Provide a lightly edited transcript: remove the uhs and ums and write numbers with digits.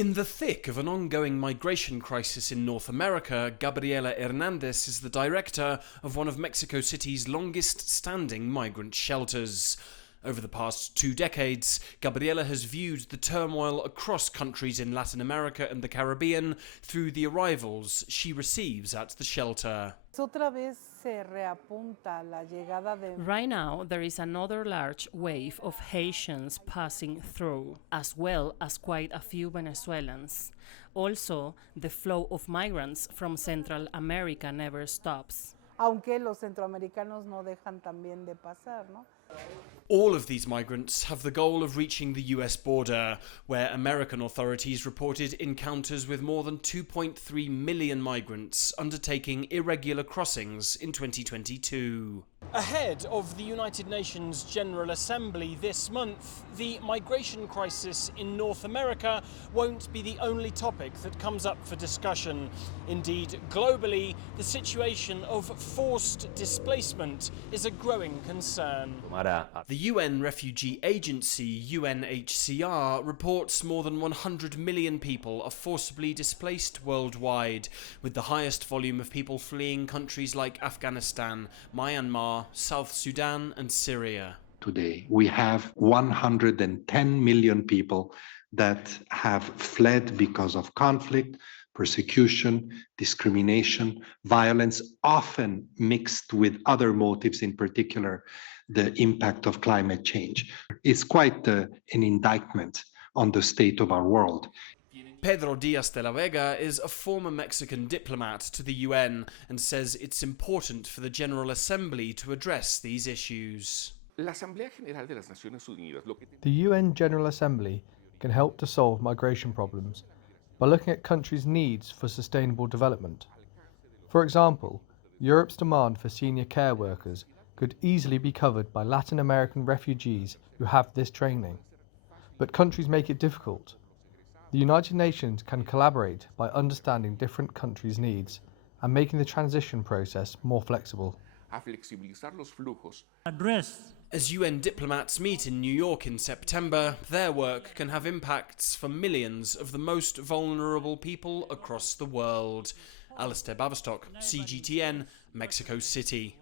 In the thick of an ongoing migration crisis in North America, Gabriela Hernandez is the director of one of Mexico City's longest-standing migrant shelters. Over the past 2 decades, Gabriela has viewed the turmoil across countries in Latin America and the Caribbean through the arrivals she receives at the shelter. Right now, there is another large wave of Haitians passing through, as well as quite a few Venezuelans. Also, the flow of migrants from Central America never stops. Aunque los centroamericanos no dejan también de pasar, ¿no? All of these migrants have the goal of reaching the US border, where American authorities reported encounters with more than 2.3 million migrants undertaking irregular crossings in 2022. Ahead of the United Nations General Assembly this month, the migration crisis in North America won't be the only topic that comes up for discussion. Indeed, globally, the situation of forced displacement is a growing concern. The UN Refugee Agency, UNHCR, reports more than 100 million people are forcibly displaced worldwide, with the highest volume of people fleeing countries like Afghanistan, Myanmar, South Sudan and Syria. Today, we have 110 million people that have fled because of conflict, persecution, discrimination, violence, often mixed with other motives, in particular, the impact of climate change. It's quite an indictment on the state of our world. Pedro Díaz de la Vega is a former Mexican diplomat to the UN and says it's important for the General Assembly to address these issues. The UN General Assembly can help to solve migration problems by looking at countries' needs for sustainable development. For example, Europe's demand for senior care workers could easily be covered by Latin American refugees who have this training. But countries make it difficult. The United Nations can collaborate by understanding different countries' needs and making the transition process more flexible. As UN diplomats meet in New York in September, their work can have impacts for millions of the most vulnerable people across the world. Alasdair, Baverstock, CGTN, Mexico City.